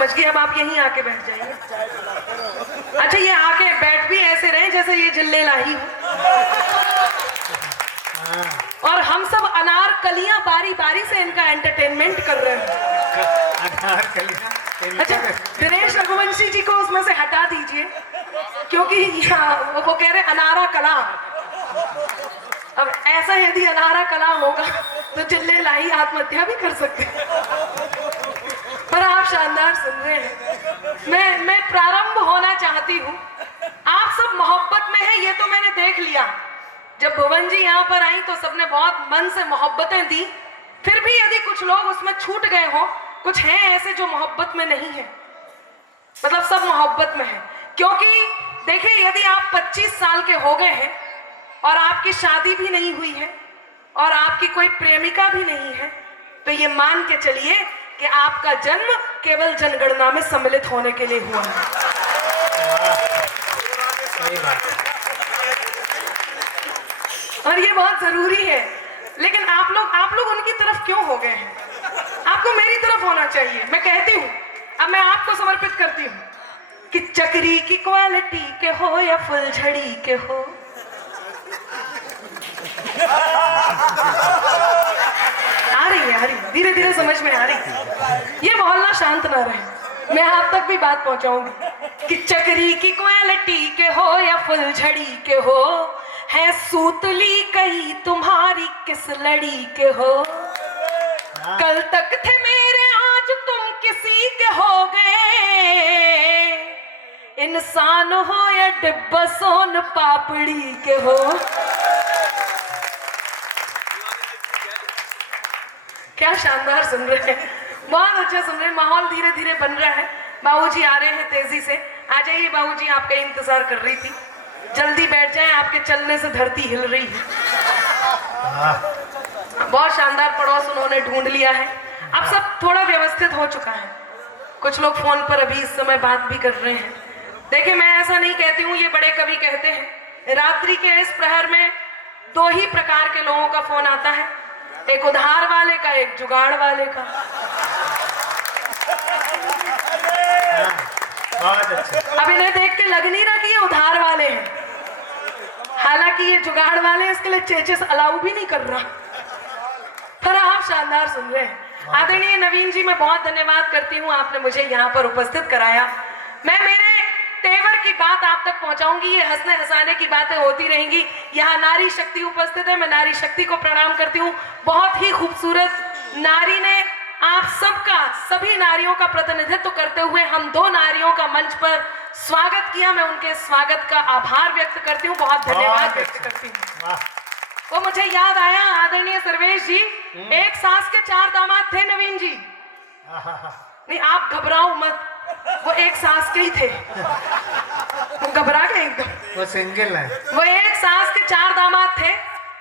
समझ गई, अब आप यहीं आके बैठ जाइए। अच्छा, ये आके बैठ भी ऐसे रहे जैसे ये जिल्ले लाही हो, और हम सब अनार कलियां बारी बारी से इनका एंटरटेनमेंट कर रहे हैं। अनार कलियां। अच्छा, दिनेश रघुवंशी जी को उसमें से हटा दीजिए, क्योंकि वो कह रहे अनारा कलाम। अब ऐसा यदि अनारा कलाम होगा तो जिल्ले लाही आत्महत्या भी कर सकते हैं। पर आप शानदार सुन रहे हैं। मैं प्रारंभ होना चाहती हूँ। आप सब मोहब्बत में है, ये तो मैंने देख लिया। जब भुवन जी यहाँ पर आई तो सबने बहुत मन से मोहब्बतें दी। फिर भी यदि कुछ लोग उसमें छूट गए हो, कुछ हैं ऐसे जो मोहब्बत में नहीं है, मतलब सब मोहब्बत में है। क्योंकि देखिए, यदि आप 25 साल के हो गए हैं और आपकी शादी भी नहीं हुई है और आपकी कोई प्रेमिका भी नहीं है, तो ये मान के चलिए कि आपका जन्म केवल जनगणना में सम्मिलित होने के लिए हुआ है। और ये बहुत जरूरी है। लेकिन आप लोग उनकी तरफ क्यों हो गए हैं? आपको मेरी तरफ होना चाहिए। मैं कहती हूँ, अब मैं आपको समर्पित करती हूँ कि चक्री की क्वालिटी के हो या फुलझड़ी के हो, आ रही है, धीरे धीरे समझ में आ रही है। ये मोहल्ला शांत ना रहे, मैं आप तक भी बात पहुंचाऊंगी कि चक्री की क्वालिटी के हो या फुलझड़ी के हो, है सूतली कई तुम्हारी किस लड़ी के हो। कल तक थे मेरे, आज तुम किसी के हो गए। इंसान हो या डिब्बा सोन पापड़ी के हो। क्या शानदार सुन रहे हैं, बहुत अच्छा सुन रहे हैं। माहौल धीरे धीरे बन रहा है। बाबूजी आ रहे हैं तेजी से। आ जाइए बाबूजी, आपका इंतजार कर रही थी। जल्दी बैठ जाएं, आपके चलने से धरती हिल रही है। बहुत शानदार पड़ोस उन्होंने ढूंढ लिया है। अब सब थोड़ा व्यवस्थित हो चुका है। कुछ लोग फोन पर अभी इस समय बात भी कर रहे हैं। देखिए, मैं ऐसा नहीं कहती हूँ, ये बड़े कवि कहते हैं, रात्रि के इस प्रहर में 2 ही प्रकार के लोगों का फोन आता है, एक उधार वाले का, एक जुगाड़ वाले का। अब इन्हें देख के लग नहीं रहा कि ये उधार वाले हैं, हालांकि ये जुगाड़ वाले, इसके लिए चेचेस अलाउ भी नहीं कर रहा। पर आप शानदार सुन रहे हैं। आदरणीय नवीन जी, मैं बहुत धन्यवाद करती हूँ, आपने मुझे यहाँ पर उपस्थित कराया। मैं मेरे तेवर की बात आप तक पहुंचाऊंगी। ये हंसने हंसाने की बातें होती रहेंगी। यहाँ नारी शक्ति उपस्थित है, मैं नारी शक्ति को प्रणाम करती हूँ। बहुत ही खूबसूरत नारी ने आप सबका, सभी नारियों का प्रतिनिधित्व करते हुए हम 2 नारियों का मंच पर स्वागत किया। मैं उनके स्वागत का आभार व्यक्त करती हूँ, बहुत धन्यवाद व्यक्त करती हूँ। वो मुझे याद आया, आदरणीय सर्वेश जी, एक सास के 4 दामाद थे नवीन जी। नहीं, आप घबराओ मत, वो एक सास के ही थे। वो घबरा गए एकदम। वो सिंगल है। वो एक सास के 4 दामाद थे।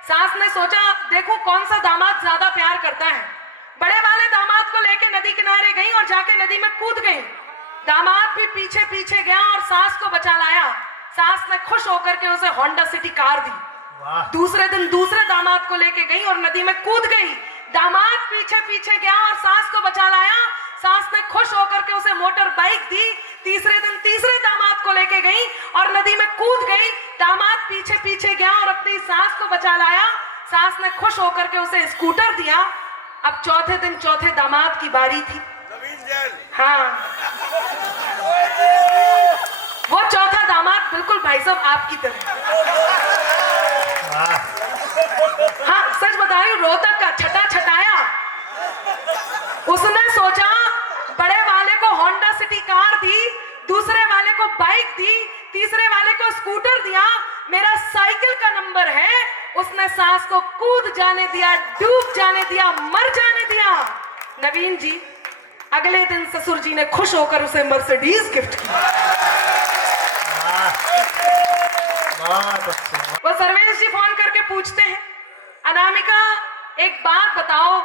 सास ने सोचा, देखो कौन सा दामाद ज्यादा प्यार करता है। बड़े वाले दामाद को लेके नदी किनारे गई और जाके नदी में कूद गई। दामाद भी पीछे पीछे गया और सास को बचा लाया। सास ने खुश होकर के उसे होंडा सिटी कार दी। दूसरे दिन दूसरे दामाद को लेके गई और नदी में कूद गई। दामाद पीछे पीछे गया और सास को बचा लाया। सास ने खुश होकर के उसे मोटर बाइक दी। तीसरे दिन तीसरे दामाद को लेके गई और नदी में कूद गई। दामाद पीछे पीछे गया और अपनी सास को बचा लाया। सास ने खुश होकर के उसे स्कूटर दिया। अब चौथे दिन चौथे दामाद की बारी थी। हाँ, वो चौथा दामाद बिल्कुल भाई साहब आपकी तरह। हाँ, सच बता रही हूँ, रोहतक का छटा छटाया। उसने सोचा, बड़े वाले को होंडा सिटी कार दी, दूसरे वाले को बाइक दी, तीसरे वाले को स्कूटर दिया, मेरा साइकिल का नंबर है। उसने सास को कूद जाने दिया, डूब जाने दिया, मर जाने दिया। नवीन जी, अगले दिन ससुर जी ने खुश होकर उसे मर्सिडीज गिफ्ट की। वो सर्वेश जी फोन करके पूछते हैं, अनामिका एक बात बताओ,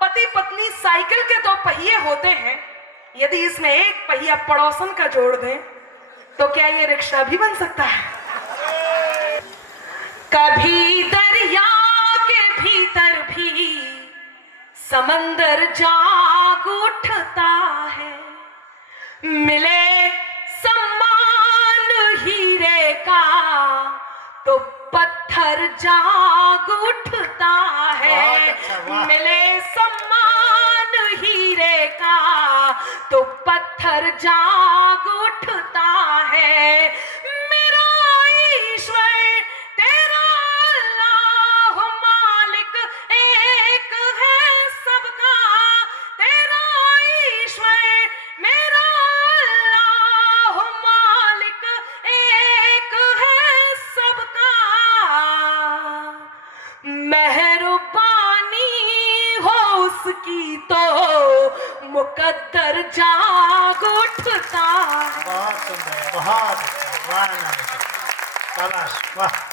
पति पत्नी साइकिल के 2 पहिए होते हैं, यदि इसमें एक पहिया पड़ोसन का जोड़ दें तो क्या ये रिक्शा भी बन सकता है? कभी दरिया के भीतर भी समंदर जाग उठता है, जाग उठता है। बहुत अच्छा, वाह। मिले सम्मान हीरे का तो पत्थर जाग उठता है। मेरा ईश्वर तेरा अल्लाह मालिक एक है सबका। तेरा ईश्वर मेरा अल्लाह मालिक एक है सबका। मेहरबानी हो उसकी तो मुकद्दर जाग उठता है। बहुत सुंदर, बहुत अच्छा, वाह नानी, शाबाश, वाह।